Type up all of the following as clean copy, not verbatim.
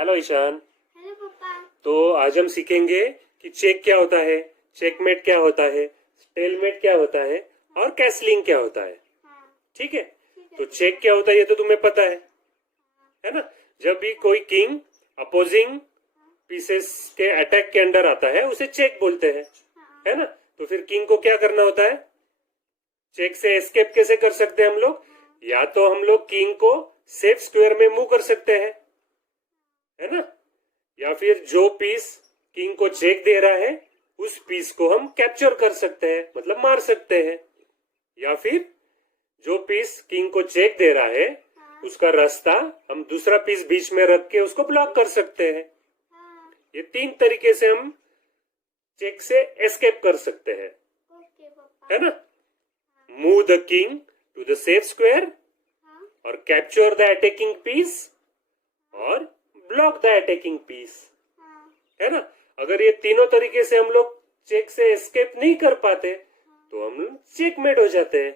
Hello Ishan. Hello पापा। तो आज हम सीखेंगे कि चेक क्या होता है, चेकमेट क्या होता है, स्टेलमेट क्या होता है और कैसलिंग क्या होता है। हाँ। ठीक है। ठीक है तो पापा। चेक क्या होता है ये तो तुम्हें पता है ना। जब भी कोई किंग अपोजिंग पीसेस के अटैक के अंडर आता है उसे चेक बोलते हैं, हाँ। है ना। तो फिर किंग को क्या करना होता है, चेक से एस्केप कैसे कर सकते हैं हम लोग। या तो हम लोग किंग को सेफ स्क्वायर में मूव कर सकते हैं, है ना। या फिर जो पीस किंग को चेक दे रहा है उस पीस को हम कैप्चर कर सकते हैं, मतलब मार सकते हैं। या फिर जो पीस किंग को चेक दे रहा है हाँ। उसका रास्ता हम दूसरा पीस बीच में रख के उसको ब्लॉक कर सकते हैं। हाँ। ये तीन तरीके से हम चेक से एस्केप कर सकते हैं, ओके पापा। है ना। Move the king to the safe square हाँ। और कैप्चर द अटैकिंग पीस और ब्लॉक द अटैकिंग पीस, हाँ। है ना। अगर ये तीनों तरीके से हम लोग चेक से एस्केप नहीं कर पाते तो हम चेकमेट हो जाते हैं।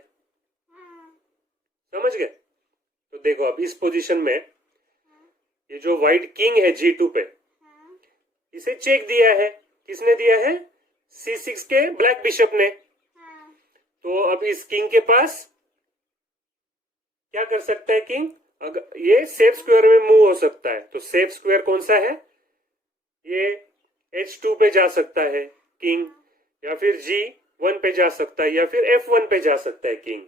हाँ। समझ गए। तो देखो अब इस पोजीशन में ये जो व्हाइट किंग है G2 पे, हाँ। इसे चेक दिया है। किसने दिया है, C6 के ब्लैक बिशप ने। हाँ। तो अब इस किंग के पास क्या कर सकता है किंग, अगर ये सेफ स्क्वायर में मूव हो सकता है तो सेफ स्क्वायर कौन सा है, ये H2 पे जा सकता है किंग, या फिर G1 पे जा सकता है, या फिर F1 पे जा सकता है किंग।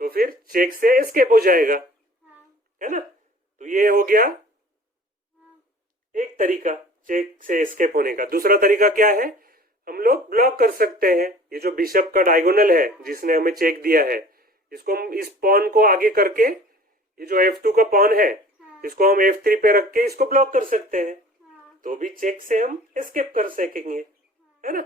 तो फिर चेक से एस्केप हो जाएगा, हाँ। है ना। तो ये हो गया एक तरीका चेक से एस्केप होने का। दूसरा तरीका क्या है, हम लोग ब्लॉक कर सकते हैं। ये जो बिशप का डायगोनल है जिसने हमें चेक दिया है, इसको हम इस पॉन को आगे करके, ये जो F2 का पॉन है इसको हम F3 पे रख के इसको ब्लॉक कर सकते हैं। हाँ। तो भी चेक से हम एस्केप कर सकेंगे, है ना।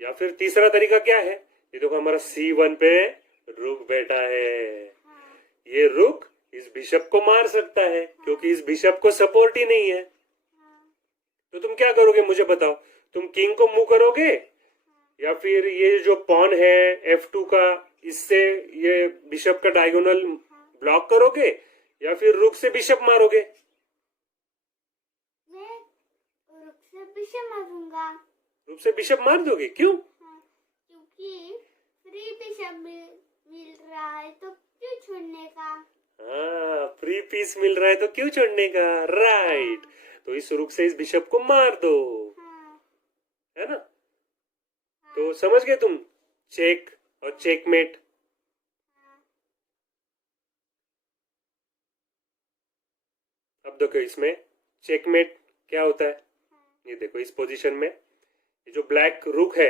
या फिर तीसरा तरीका क्या है, ये देखो हमारा C1 पे रुक बैठा है। हाँ। ये रुक इस बिशप को मार सकता है क्योंकि इस बिशप को सपोर्ट ही नहीं है। तो तुम क्या करोगे मुझे बताओ, तुम किंग को मूव करोगे या फिर ये जो पॉन है F2 का, इससे ये बिशप का डायगोनल ब्लॉक करोगे, या फिर रुक से बिशप मारोगे। मैं रुक से बिशप मारूंगा। रुक से बिशप मार दोगे, क्यों। हाँ। क्योंकि फ्री बिशप मिल रहा है तो क्यों छोड़ने का। हाँ, फ्री पीस मिल रहा है तो क्यों छोड़ने का, राइट। तो इस रुक से इस बिशप को मार दो, हाँ। है ना। तो समझ गए तुम चेक और चेकमेट। अब देखो इसमें चेकमेट क्या होता है, ये देखो इस पोजीशन में ये जो ब्लैक रुक है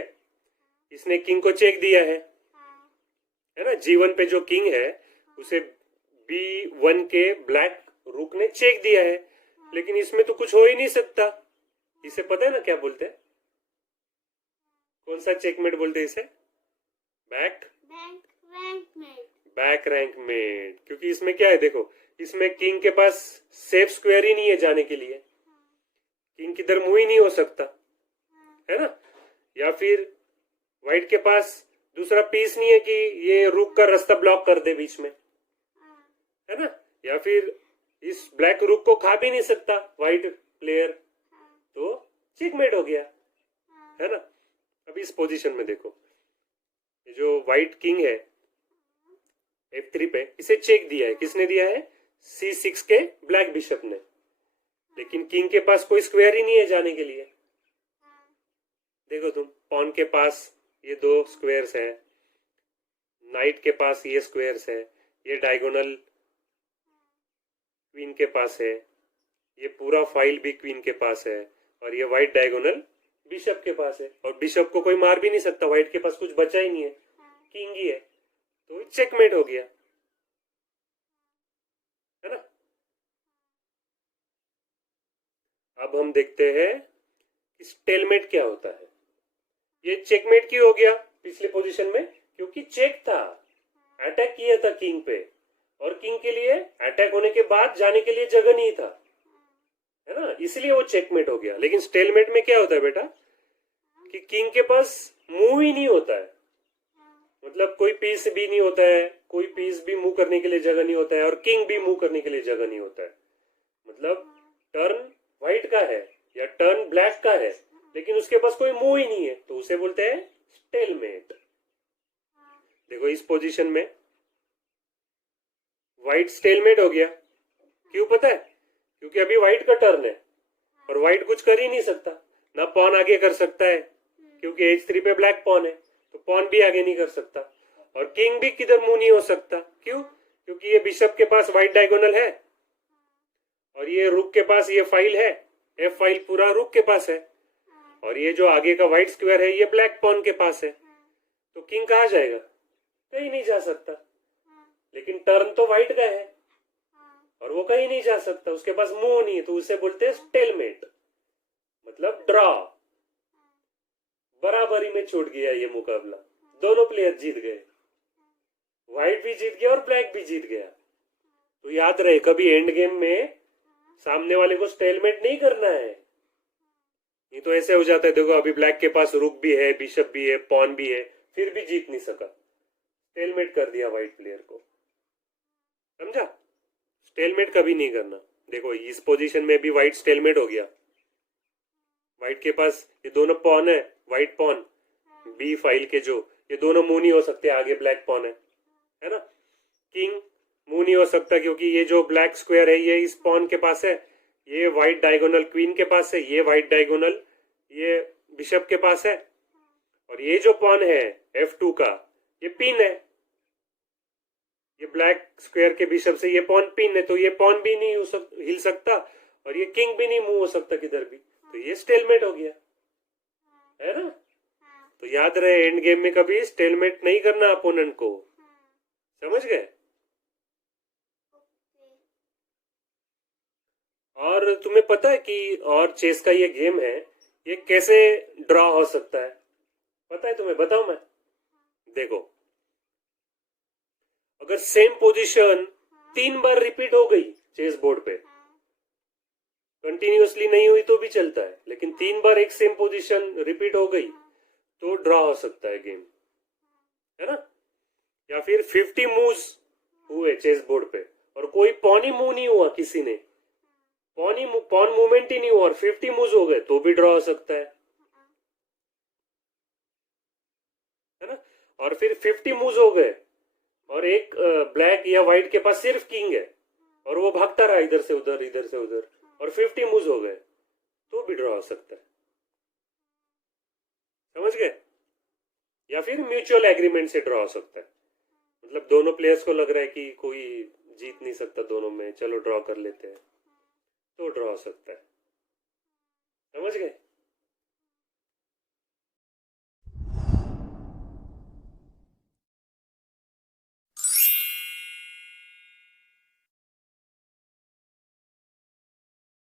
इसने किंग को चेक दिया हाँ। है ना। G1 पे जो किंग है उसे B1 के ब्लैक रुक ने चेक दिया है, लेकिन इसमें तो कुछ हो ही नहीं सकता। इसे पता है ना क्या बोलते हैं, कौन सा चेकमेट बोलते हैं इसे, back bank rank mate. Back rank mate. क्योंकि इसमें क्या है देखो, इसमें किंग के पास सेफ स्क्वायर ही नहीं है जाने के लिए, किंग किधर मूव ही नहीं हो सकता, है ना। या फिर व्हाइट के पास दूसरा पीस नहीं है कि ये रुक का रास्ता ब्लॉक कर दे बीच में, है ना। या फिर इस ब्लैक रुक को खा भी नहीं सकता व्हाइट प्लेयर, तो चेकमेट हो गया, है ना। अब इस पोजीशन में देखो ये जो व्हाइट किंग है F3 पे, इसे चेक दिया है, किसने दिया है, C6 के ब्लैक बिशप ने। लेकिन किंग के पास कोई स्क्वायर ही नहीं है जाने के लिए। देखो तुम पॉन के पास ये दो स्क्वायर्स है, नाइट के पास ये स्क्वायर्स है, ये डायगोनल क्वीन के पास है, ये पूरा फाइल भी क्वीन के पास है, और ये व्हाइट डायगोनल बिशप के पास है। और बिशप को कोई मार भी नहीं सकता, व्हाइट के पास कुछ बचा ही नहीं है, किंग ही है। तो चेकमेट हो गया, है ना। अब हम देखते हैं कि स्टेलमेट क्या होता है। ये चेकमेट क्यों हो गया पिछले पोजीशन में, क्योंकि चेक था, अटैक किया था किंग पे, और किंग के लिए अटैक होने के बाद जाने के लिए जगह नहीं था, है ना, इसलिए वो चेकमेट हो गया। लेकिन स्टेलमेट में क्या होता है बेटा, कि किंग के पास मूव ही नहीं होता है, मतलब कोई पीस भी नहीं होता है, कोई पीस भी मूव करने के लिए जगह नहीं होता है, और किंग भी मूव करने के लिए जगह नहीं होता है। मतलब टर्न व्हाइट का है या टर्न ब्लैक का है, लेकिन उसके पास कोई मूव ही नहीं है, तो उसे बोलते हैं स्टेलमेट। देखो इस पोजीशन में व्हाइट स्टेलमेट हो गया। क्यों पता है? क्योंकि अभी व्हाइट का टर्न है और व्हाइट कुछ कर ही नहीं सकता, ना पॉन आगे कर सकता है क्योंकि H3 पे ब्लैक पॉन है, तो पॉन भी आगे नहीं कर सकता, और किंग भी किधर मूव नहीं हो सकता। क्यों? क्योंकि ये बिशप के पास व्हाइट डायगोनल है और ये रुक के पास ये फाइल है, F फाइल पूरा रुक के पास है, और ये जो आगे का व्हाइट स्क्वायर है ये ब्लैक पॉन के पास है, तो किंग कहाँ जाएगा? कहीं नहीं जा सकता। लेकिन टर्न तो व्हाइट का है और वो कहीं नहीं जा सकता, उसके पास मूव नहीं है, तो उसे बोलते हैं स्टेलमेट, मतलब ड्रॉ। बराबरी में छूट गया ये मुकाबला, दोनों प्लेयर जीत गए, व्हाइट भी जीत गया और ब्लैक भी जीत गया। तो याद रहे, कभी एंड गेम में सामने वाले को स्टेलमेट नहीं करना है, नहीं तो ऐसे हो जाता है। देखो अभी ब्लैक के पास रुक भी है, बिशप भी है, पॉन भी है, फिर भी जीत नहीं सका, स्टेलमेट कर दिया व्हाइट प्लेयर को। समझा? स्टेलमेट कभी नहीं करना। देखो इस पोजीशन में भी व्हाइट स्टेलमेट हो गया, व्हाइट के पास ये दोनों पॉन है, व्हाइट पॉन बी फाइल के, जो ये दोनों मूव नहीं हो सकते, आगे ब्लैक पॉन है ना। किंग मूव नहीं हो सकता क्योंकि ये जो ब्लैक स्क्वायर है ये इस पॉन के पास है, ये व्हाइट डायगोनल क्वीन के पास है, ये व्हाइट डायगोनल ये बिशप के पास है, और ये जो पॉन है F2 का ये पिन है, ये ब्लैक स्क्वायर के बिशप से ये पॉन पिन है, तो ये पॉन भी नहीं हिल सकता और ये किंग भी नहीं मूव हो सकता किधर भी, तो ये स्टेलमेट हो गया, है ना। तो याद रहे, एंड गेम में कभी स्टेलमेट नहीं करना अपोनेंट को, समझ गए। और तुम्हें पता है कि और चेस का ये गेम है, ये कैसे ड्रॉ हो सकता है? पता है तुम्हें? बताओ मैं। देखो अगर सेम पोजीशन 3 बार रिपीट हो गई चेस बोर्ड पे, कंटिन्यूअसली नहीं हुई तो भी चलता है, लेकिन 3 बार एक सेम पोजीशन रिपीट हो गई तो ड्रॉ हो सकता है गेम, है ना। या फिर 50 मूव्स हुए चेस बोर्ड पे और कोई पॉन ही मूव नहीं हुआ, किसी ने पॉन मूवमेंट ही नहीं हुआ और 50 मूव्स हो गए तो भी ड्रॉ हो सकता है ना। और फिर 50 मूव्स हो गए और एक ब्लैक या व्हाइट के पास सिर्फ किंग है और वो भागता रहा इधर से उधर इधर से उधर और 50 मूव्स हो गए तो भी ड्रॉ हो सकता है, समझ गए। या फिर म्यूचुअल एग्रीमेंट से ड्रॉ हो सकता है, मतलब दोनों प्लेयर्स को लग रहा है कि कोई जीत नहीं सकता दोनों में, चलो ड्रॉ कर लेते हैं, तो ड्रॉ हो सकता है, समझ गए।